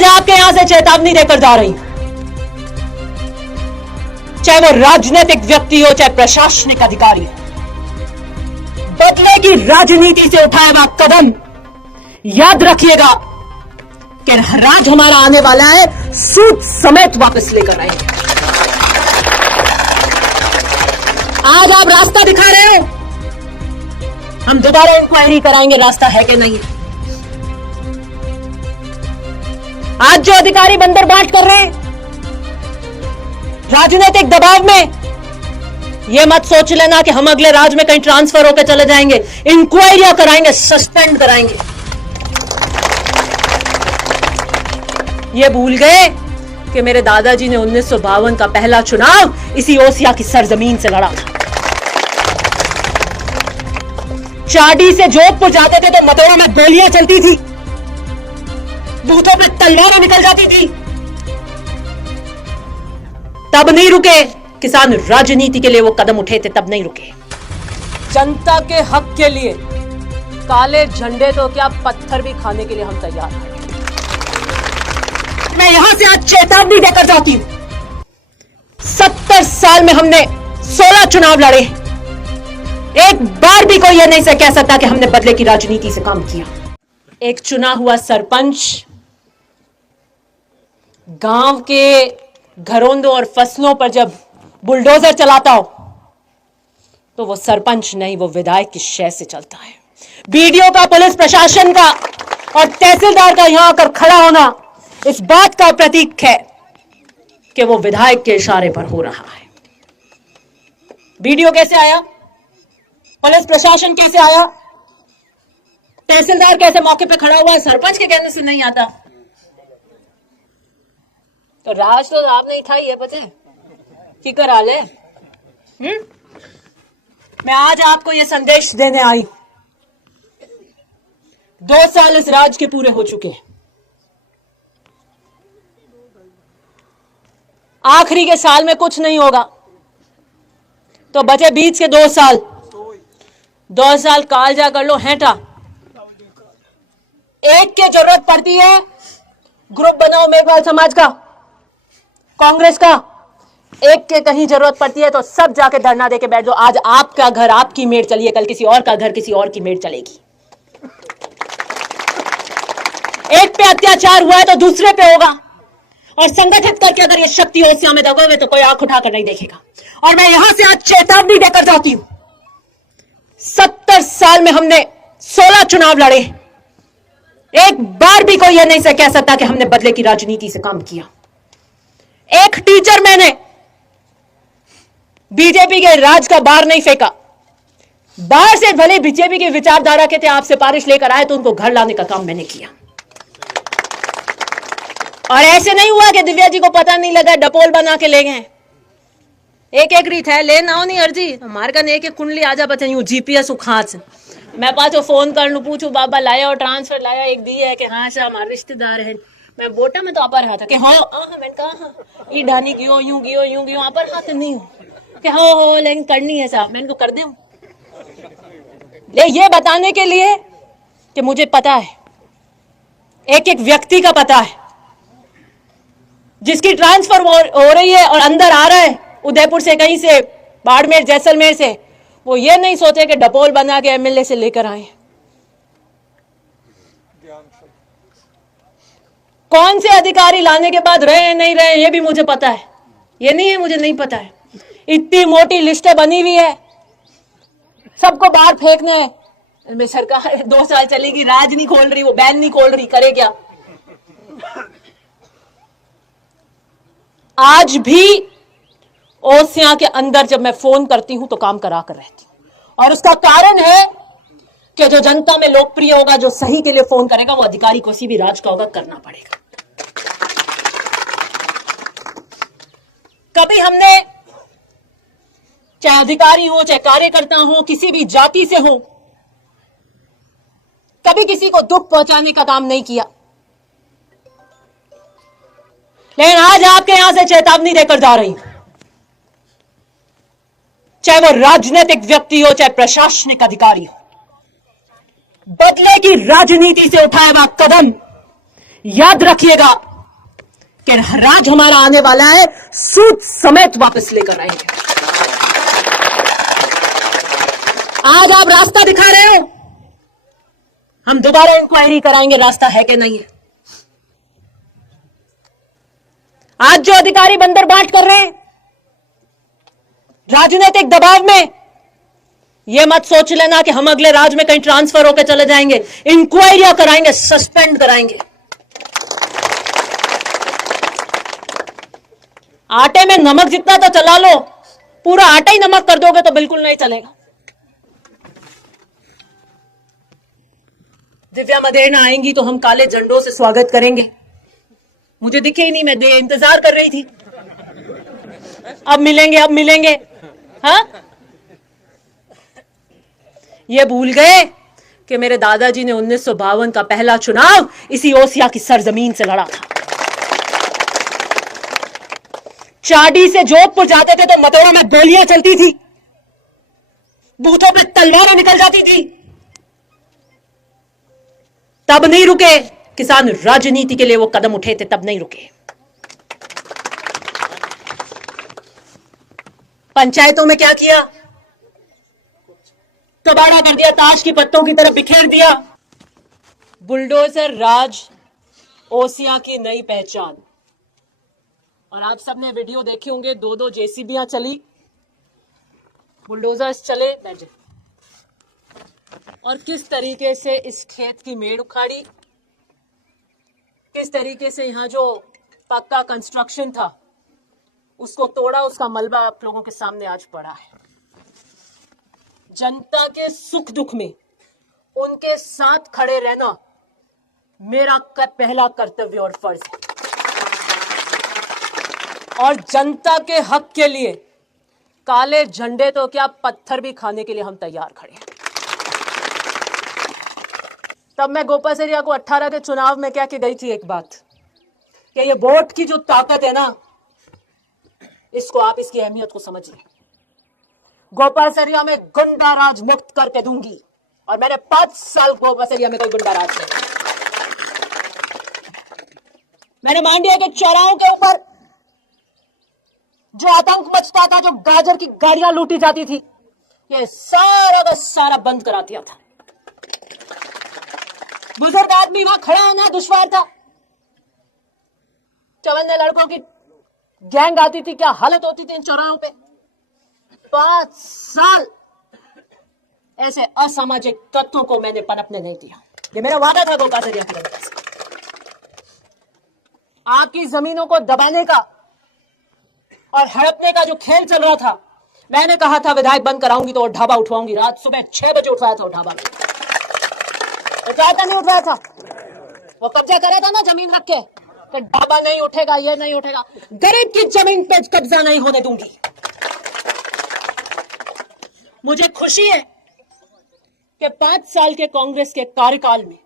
आज आपके यहां से चेतावनी देकर जा रही हूं, चाहे वो राजनीतिक व्यक्ति हो, चाहे प्रशासनिक अधिकारी हो, बदले की राजनीति से उठाए हुआ कदम याद रखिएगा कि राज हमारा आने वाला है, सूद समेत वापस लेकर आएंगे। आज आप रास्ता दिखा रहे हो, हम दोबारा इंक्वायरी कराएंगे रास्ता है कि नहीं। आज जो अधिकारी बंदरबाट कर रहे हैं राजनीतिक दबाव में, यह मत सोच लेना कि हम अगले राज्य में कहीं ट्रांसफर होकर चले जाएंगे। इंक्वायरियां कराएंगे, सस्पेंड कराएंगे। ये भूल गए कि मेरे दादाजी ने 1952 का पहला चुनाव इसी ओसिया की सरजमीन से लड़ा था। चाडी से जोधपुर जाते थे तो मतोड़ों में गोलियां चलती थी, बूथों में तलवारें निकल जाती थी। तब नहीं रुके किसान, राजनीति के लिए वो कदम उठे थे, तब नहीं रुके। जनता के हक के लिए काले झंडे तो क्या, पत्थर भी खाने के लिए हम तैयार हैं। मैं यहां से आज चेतावनी देकर जाती हूं, 70 साल में हमने 16 चुनाव लड़े, एक बार भी कोई यह नहीं से कह सकता कि हमने बदले की राजनीति से काम किया। एक चुना हुआ सरपंच गांव के घरोंदों और फसलों पर जब बुलडोजर चलाता हो तो वो सरपंच नहीं, वो विधायक की शय से चलता है। बीडीओ का, पुलिस प्रशासन का और तहसीलदार का यहां आकर खड़ा होना इस बात का प्रतीक है कि वो विधायक के इशारे पर हो रहा है। बीडीओ कैसे आया, पुलिस प्रशासन कैसे आया, तहसीलदार कैसे मौके पे खड़ा हुआ, सरपंच के कहने से नहीं आता। तो राज तो आपने ही खाई है, पता की करा ले। मैं आज आपको यह संदेश देने आई, 2 साल इस राज के पूरे हो चुके हैं। आखिरी के साल में कुछ नहीं होगा तो बचे बीच के 2 साल, 2 साल कालजा कर लो, हेटा। एक के जरूरत पड़ती है, ग्रुप बनाओ मेघवाल समाज का, कांग्रेस का। एक के कहीं जरूरत पड़ती है तो सब जाके धरना देके बैठ जाओ। आज आपका घर, आपकी मेड़ चलिए, कल किसी और का घर, किसी और की मेड़ चलेगी। एक पे अत्याचार हुआ है तो दूसरे पे होगा, और संगठित करके अगर ये शक्ति ओसिया में दबोगे तो कोई आंख उठाकर नहीं देखेगा। और मैं यहां से आज चेतावनी देकर जाती हूं, 70 साल में हमने 16 चुनाव लड़े, एक बार भी कोई यह नहीं से कह सकता कि हमने बदले की राजनीति से काम किया। एक टीचर मैंने बीजेपी के राज का बाहर नहीं फेंका, बाहर से भले बीजेपी की विचारधारा के थे, आप सिफारिश लेकर आए तो उनको घर लाने का काम मैंने किया। और ऐसे नहीं हुआ कि दिव्या जी को पता नहीं लगा, डपोल बना के ले गए। एक एक रीत है, ले ना हो नहीं अर्जी हमारे का, एक एक कुंडली आजा बचाई जीपीएस खास मैं पाचो फोन कर लू, पूछू बाबा लाया और ट्रांसफर लाया, एक दी है कि हाँ सर हमारे रिश्तेदार है। मैं बोटा में तो आप रहा था कि हाँ मैंने कहा हाँ ये ढानी क्यों यूं गियो यूं गियो, आप हाथ नहीं हो कि हाँ हो लेकिन करनी है साहब, मैं इनको कर दूं। ले ये बताने के लिए कि मुझे पता है, एक एक व्यक्ति का पता है, जिसकी ट्रांसफर हो रही है और अंदर आ रहा है उदयपुर से, कहीं से, बाड़मेर, जैसलमेर से, वो ये नहीं सोचे कि डपोल बना के एमएलए से लेकर आए। कौन से अधिकारी लाने के बाद रहे नहीं रहे ये भी मुझे पता है, ये नहीं है मुझे नहीं पता है। इतनी मोटी लिस्टें बनी हुई है, सबको बाहर फेंकना है। सरकार 2 साल चलेगी, राज नहीं खोल रही, वो बैन नहीं खोल रही, करे क्या। आज भी ओसिया के अंदर जब मैं फोन करती हूं तो काम करा कर रहती हूं, और उसका कारण है कि जो जनता में लोकप्रिय होगा, जो सही के लिए फोन करेगा, वो अधिकारी किसी भी राज का होगा, करना पड़ेगा। कभी हमने, चाहे अधिकारी हो, चाहे कार्यकर्ता हो, किसी भी जाति से हो, कभी किसी को दुख पहुंचाने का काम नहीं किया। लेकिन आज आपके यहां से चेतावनी देकर जा रही हूं, चाहे वो राजनीतिक व्यक्ति हो, चाहे प्रशासनिक अधिकारी हो, बदले की राजनीति से उठाया हुआ कदम याद रखिएगा कि राज हमारा आने वाला है, सूद समेत वापस लेकर आएंगे। आज आप रास्ता दिखा रहे हो, हम दोबारा इंक्वायरी कराएंगे रास्ता है कि नहीं है। आज जो अधिकारी बंदर बांट कर रहे हैं राजनीतिक दबाव में, यह मत सोच लेना कि हम अगले राज्य में कहीं ट्रांसफर होकर चले जाएंगे। इंक्वायरियां कराएंगे, सस्पेंड कराएंगे। आटे में नमक जितना तो चला लो, पूरा आटा ही नमक कर दोगे तो बिल्कुल नहीं चलेगा। दिव्या मदेरना आएंगी तो हम काले झंडों से स्वागत करेंगे। मुझे दिखे ही नहीं, मैं इंतजार कर रही थी। अब मिलेंगे, अब मिलेंगे। हाँ, ये भूल गए कि मेरे दादाजी ने 1952 का पहला चुनाव इसी ओसिया की सरजमीन से लड़ा था। चाडी से जोधपुर जाते थे तो मथुरा में गोलियां चलती थी, बूथों पे तलवारें निकल जाती थी। तब नहीं रुके किसान, राजनीति के लिए वो कदम उठे थे, तब नहीं रुके। पंचायतों में क्या किया? कबाड़ा कर दिया, ताश की पत्तों की तरह बिखेर दिया। बुलडोजर राज ओसिया की नई पहचान। और आप सबने वीडियो देखे होंगे, दो दो जेसीबियां चली, बुलडोजर्स चले, बैठे, और किस तरीके से इस खेत की मेड़ उखाड़ी, किस तरीके से यहां जो पक्का कंस्ट्रक्शन था उसको तोड़ा, उसका मलबा आप लोगों के सामने आज पड़ा है। जनता के सुख दुख में उनके साथ खड़े रहना मेरा पहला कर्तव्य और फर्ज है। और जनता के हक के लिए काले झंडे तो क्या, पत्थर भी खाने के लिए हम तैयार खड़े हैं। तब मैं गोपा सेरिया को 18 के चुनाव में क्या कि गई थी एक बात, कि ये वोट की जो ताकत है ना, इसको आप इसकी अहमियत को समझिए। गोपाल सरिया में गुंडा राज मुक्त करके दूंगी, और मैंने 5 साल गोपाल सरिया में कोई गुंडा राज नहीं। मैंने मांडिया के चौराहों के ऊपर जो आतंक मचता था, जो गाजर की गाड़ियां लूटी जाती थी, ये सारा का सारा बंद करा दिया था। बुजुर्ग आदमी वहां खड़ा होना दुश्वार था। 54 लड़कों की गैंग आती थी, क्या हालत होती थी इन चौराहों पे। 5 साल ऐसे असामाजिक तत्वों को मैंने पनपने नहीं दिया। ये मेरा वादा था गोपाल सरिया की जनता से। आपकी जमीनों को दबाने का और हड़पने का जो खेल चल रहा था, मैंने कहा था विधायक बंद कराऊंगी तो ढाबा उठवाऊंगी। रात सुबह 6 बजे उठवाया था वो ढाबा, उठवाया था नहीं उठवाया था? वो कब्जा करा था ना जमीन रख के, कि ढाबा नहीं उठेगा, ये नहीं उठेगा। गरीब की जमीन पे कब्जा नहीं होने दूंगी। मुझे खुशी है कि 5 साल के कांग्रेस के कार्यकाल में,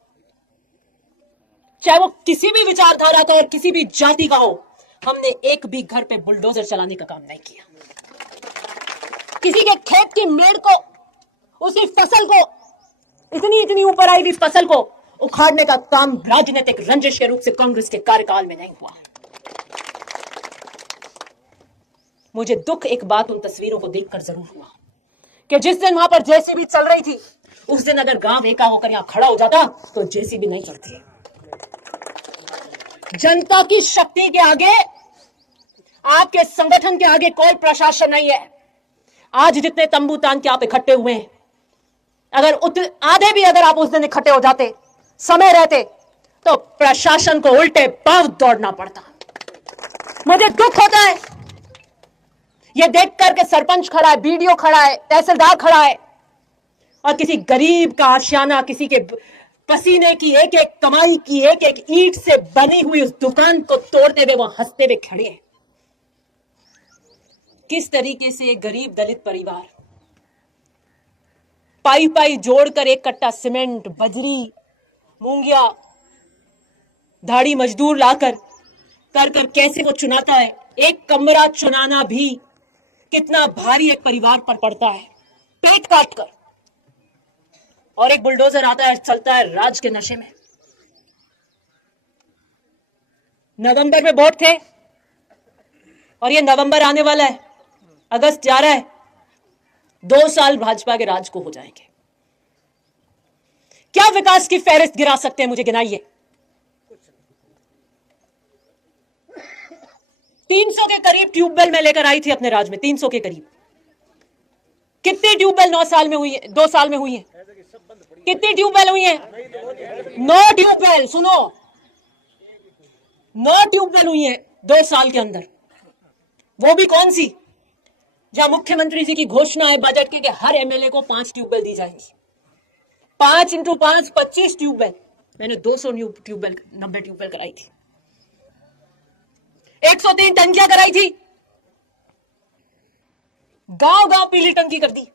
चाहे वो किसी भी विचारधारा का और किसी भी जाति का हो, हमने एक भी घर पे बुलडोजर चलाने का काम नहीं किया। किसी के खेत की मेड़ को, उसी फसल को, इतनी ऊपर आई हुई फसल को उखाड़ने का काम राजनीतिक रंजिश के रूप से कांग्रेस के कार्यकाल में नहीं हुआ। मुझे दुख एक बात उन तस्वीरों को देखकर जरूर हुआ कि जिस दिन वहां पर जेसीबी चल रही थी, उस दिन अगर गांव एका होकर यहां खड़ा हो जाता तो जेसीबी नहीं चलती। जनता की शक्ति के आगे, आपके संगठन के आगे कोई प्रशासन नहीं है। आज जितने तंबू तान के आप इकट्ठे हुए हैं, अगर आधे भी अगर आप उस दिन इकट्ठे हो जाते, समय रहते, तो प्रशासन को उल्टे पांव दौड़ना पड़ता। मुझे दुख होता है यह देखकर के सरपंच खड़ा है, बीडीओ खड़ा है, तहसीलदार खड़ा है, और किसी गरीब का आशियाना, किसी के पसीने की एक एक कमाई की एक एक ईंट से बनी हुई उस दुकान को तोड़ते हुए वो हंसते हुए खड़े हैं। किस तरीके से एक गरीब दलित परिवार पाई पाई जोड़कर एक कट्टा सीमेंट, बजरी, मूंगिया, धाड़ी मजदूर लाकर कर कर कैसे वो चुनाता है। एक कमरा चुनाना भी कितना भारी एक परिवार पर पड़ता है, पेट काट कर। और एक बुलडोजर आता है, चलता है राज के नशे में। नवंबर में वोट थे और ये नवंबर आने वाला है, अगस्त जा रहा है, 2 साल भाजपा के राज को हो जाएंगे। क्या विकास की फहरिस्त गिरा सकते हैं? मुझे गिनाइए। 300 के करीब ट्यूबवेल मैं लेकर आई थी अपने राज में, 300 के करीब। कितनी ट्यूबवेल 9 साल में हुई है, 2 साल में हुई है? कितनी ट्यूबवेल हुई है? 9 ट्यूबवेल, सुनो, 9 ट्यूबवेल हुई है 2 साल के अंदर। वो भी कौन सी? जहां मुख्यमंत्री जी की घोषणा है बजट के कि हर एमएलए को 5 ट्यूबवेल दी जाएंगी। 5 × 5 25 ट्यूबवेल। मैंने 200 ट्यूबवेल 90 ट्यूबवेल कराई थी। 103 टंकियां कराई थी। गांव गांव पीली टंकी कर दी।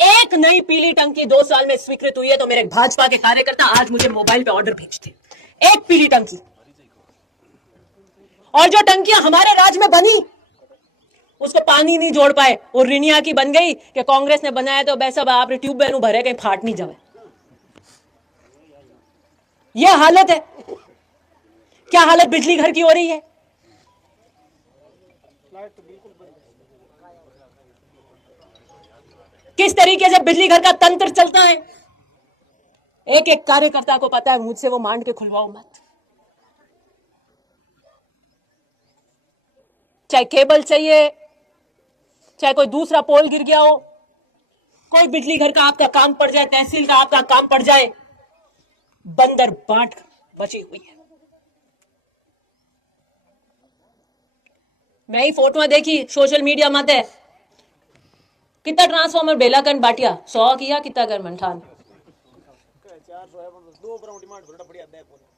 एक नई पीली टंकी 2 साल में स्वीकृत हुई है तो मेरे भाजपा के कार्यकर्ता आज मुझे मोबाइल पे ऑर्डर भेजते। एक पीली टंकी। और जो टंकियां हमारे राज्य में बनी उसको पानी नहीं जोड़ पाए, और रिनिया की बन गई कि कांग्रेस ने बनाया तो वैसा आप ट्यूबवेल भरे कहीं फाट नहीं जाए। यह हालत है। क्या हालत बिजली घर की हो रही है? किस तरीके से बिजली घर का तंत्र चलता है, एक एक कार्यकर्ता को पता है। मुझसे वो मांड के खुलवाओ मत। चाहे केबल चाहिए, चाहे कोई दूसरा पोल गिर गया हो, कोई बिजली घर का आपका काम पड़ जाए, तहसील का आपका काम पड़ जाए, बंदर बाट बची हुई है। मैं ही फोटो देखी सोशल मीडिया मत है, कितना ट्रांसफॉर्मर बेलाकन बाटिया 100 किया, कितना कर मंठान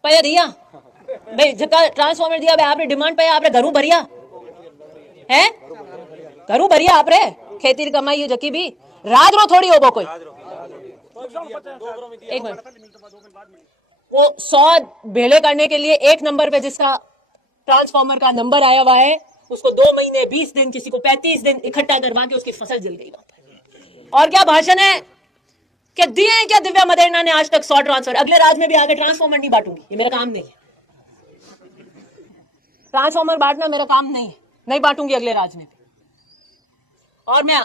पया दिया भाई, ट्रांसफॉर्मर दिया भाई, आपने डिमांड पे आपने घरों भरिया है, घरों भरिया आपने खेती कमाई जकी भी राज रो थोड़ी हो वो कोई। एक मिनट, वो 100 भेड़े करने के लिए 1 नंबर पे जिसका ट्रांसफॉर्मर का नंबर आया हुआ है उसको 2 महीने 20 दिन, किसी को 35 दिन इकट्ठा करवा के उसकी फसल जल गई वहां पर। और क्या भाषण है क्या दिए हैं क्या दिव्या मदेरणा ने आज तक 100 ट्रांसफर? अगले राज्य में भी आगे ट्रांसफॉर्मर नहीं बांटूंगी, ये मेरा काम नहीं है। ट्रांसफॉर्मर बांटना मेरा काम नहीं है, नहीं बांटूंगी अगले राज्य में भी। और मैं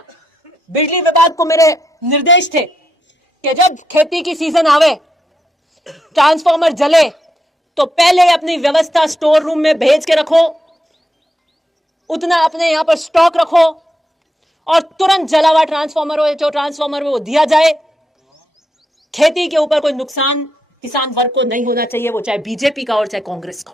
बिजली विभाग को मेरे निर्देश थे कि जब खेती की सीजन आवे, ट्रांसफॉर्मर जले तो पहले अपनी व्यवस्था स्टोर रूम में भेज के रखो, उतना अपने यहां पर स्टॉक रखो, और तुरंत जला हुआ ट्रांसफॉर्मर हो जो ट्रांसफॉर्मर वो दिया जाए। खेती के ऊपर कोई नुकसान किसान वर्ग को नहीं होना चाहिए, वो चाहे बीजेपी का और चाहे कांग्रेस का।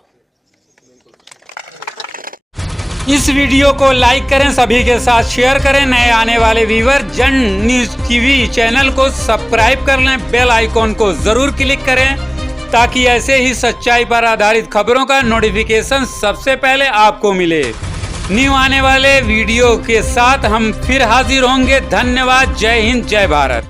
इस वीडियो को लाइक करें, सभी के साथ शेयर करें। नए आने वाले व्यूअर जन न्यूज टीवी चैनल को सब्सक्राइब कर लें, बेल आइकॉन को जरूर क्लिक करें ताकि ऐसे ही सच्चाई पर आधारित खबरों का नोटिफिकेशन सबसे पहले आपको मिले। न्यू आने वाले वीडियो के साथ हम फिर हाजिर होंगे। धन्यवाद। जय हिंद, जय भारत।